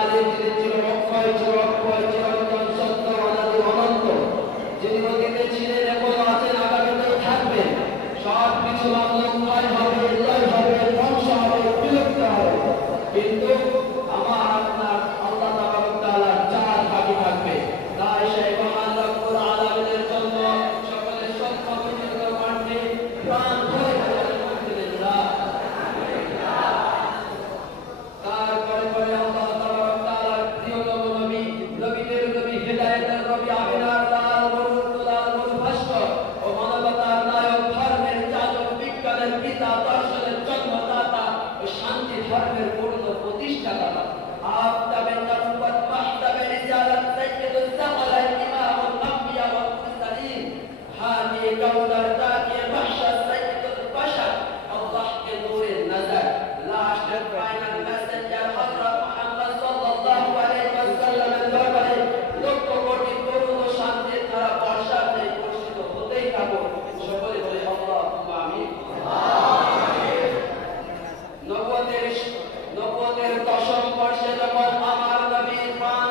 মালিক, যিনি চিরক্ষয়, চিরক্ষয়, চিরন্তন, সত্য, অনাদি, অনন্ত, যিনি অতীতে ছিলেন, এখনো আছেন, আগামীতেও থাকবেন। সব কিছু ক্ষয় হবে, লয় হবে, ধ্বংস হবে, বিলুপ্ত হবে, কিন্তু আমার আপনার আল্লাহ তাবারক তাআলা চাঁদ বাকি থাকবে। তাই সেই মহান রব্বুল আলামিনের জন্য সকলে সত্য বিচিত্র কণ্ঠে প্রাণ ভরে আলহামদুলিল্লাহ। তারপরে পরে আল্লাহ তাবারক তাআলার প্রিয়তম নবী, নবীদের নবী, হিদায়াতের নবী, আমিনার লাল, মরুর লাল, মরুভাস্কর ও মানবতার নায়ক, ধর্মের যাজক, বিজ্ঞানের পিতা, দর্শনের জন্মদাতা ও শান্তি ধর্মের পূর্ণ প্রতিষ্ঠাতা, আফতাবে নবুওয়াত, মাহতাবে রিসালাত, সাইয়্যিদুল সাকালাইন, ইমামুল আম্বিয়া ওয়াল মুরসালিন, হাদি কাউসার, তাকি মাহশার, সাইয়্যিদুল বাশার, আল্লাহ কে নূরে নজর, লাস্ট এন্ড ফাইনাল মেসেঞ্জার হযরত মুহাম্মদ সাল্লাল্লাহু আলাইহি ওয়াসাল্লামের দরবারে লক্ষ কোটি তরুণ ও শান্তির ধারা বর্ষার ন্যায় বর্ষিত হতেই থাকুক। সকলে বলে আল্লাহুম্মা আমিন। নবুয়তের দশম বর্ষে যখন আমার নবীর প্রাণ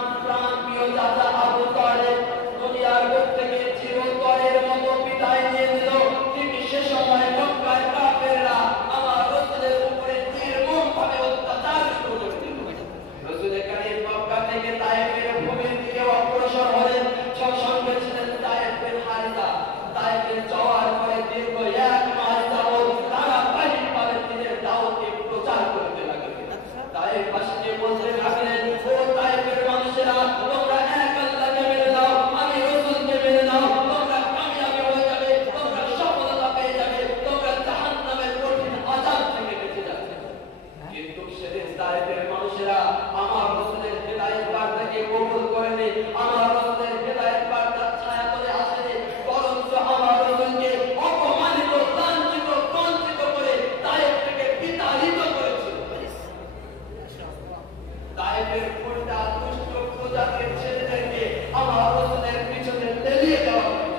প্রিয় চাচা আবু তালেব দুনিয়ার বুক থেকে চিরতরের মতো বিদায় নিয়ে নিল, ঠিক সে সময় মক্কার কাফেররা আমার রাসূলের উপরে নির্মমভাবে অত্যাচার শুরু করে দিল। রাসূল কারীম মক্কা থেকে তায়েফের ভূমির দিকে অগ্রসর হলেন। সঙ্গে ছিলেন তায়েফ বিন হারিসা। তায়েফে যাওয়ার পরে দীর্ঘ 1 মাস যাবত তারা বাহিরভাবে দিনের দাওয়াতকে প্রচার করতে লাগলেন। তায়েফবাসীকে বলতে লাগলেন, ও তায়েফের মানুষেরা, তোমরা এক আল্লাহকে মেনে নাও, আমি রাসূলকে মেনে নাও, তোমরা কামিয়াবি হয়ে যাবে, তোমরা সফলতা পেয়ে যাবে, তোমরা জাহান্নামের কঠিন আযাব থেকে বেঁচে যাবে। কিন্তু সেদিন তায়েফের মানুষেরা আমার রাসূলের হিদায়াত বার্তাকে কবুল করেনি, আমার রাসূলের হিদায়াত বার্তার ছায়াতলে আসেনি, বরঞ্চ আমার রাসূলকে অপমানিত, লাঞ্ছিত, বঞ্চিত করে তায়েফ থেকে বিতাড়িত করেছিল। তায়েফের কোনটা দুষ্ট প্রজাতির ছেলেদেরকে আমার রাসূলের পিছনে লেলিয়ে দেওয়া হয়েছিল।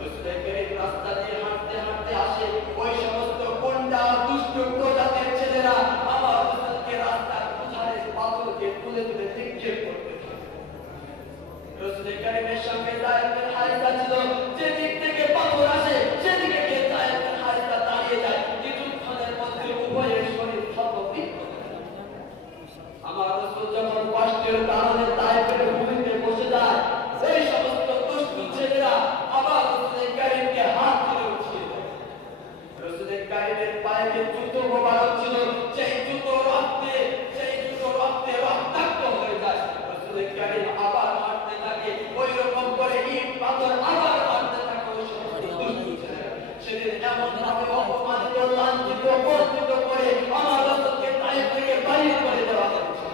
রাসূলের কারীম রাস্তা দিয়ে হাঁটতে হাঁটতে আসে, ওই সমস্ত কোনটা দুষ্ট প্রজাতির ছেলেরা আমার রাসূলকে রাস্তার দুধারে পাথরকে তুলে তুলে নিক্ষেপ করতে থাকে। রাসূলের কারীমের সঙ্গে তায়েফ বিন হারিসা ছিল, যেদিক থেকে পাথর আসে সেদিকে গিয়ে তায়েফ বিন হারিসা দাঁড়িয়ে যায়। কিছুক্ষণের মধ্যে উভয়ের শরীর ক্ষতবিক্ষত। আমার রাসূল যখন কষ্টের কারণে তায়েফের ভূমিতে বসে যায়, সেই সমস্ত দুষ্ট ছেলেরা আবার রাসূলের কারীমকে হাত ধরে উঠিয়ে দেয়। রাসূলের কারীমের পায়ে যে জুতো মোবারক ছিল, সেই জুতো রক্তে রক্তাক্ত হয়ে যায়। রাসূলের কারীম আবার হাঁটতে থাকে, ওই রকম করে ইট পাথর আবার মারতে থাকে ওই সমস্ত দুষ্ট ছেলেরা। সেদিন এমন ভাবে অপমানিত, লাঞ্ছিত, বঞ্চিত করে আমার রাসূলকে তায়েফ থেকে বাইরে করে দেওয়া হয়েছে।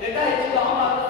এটাই ছিল আমার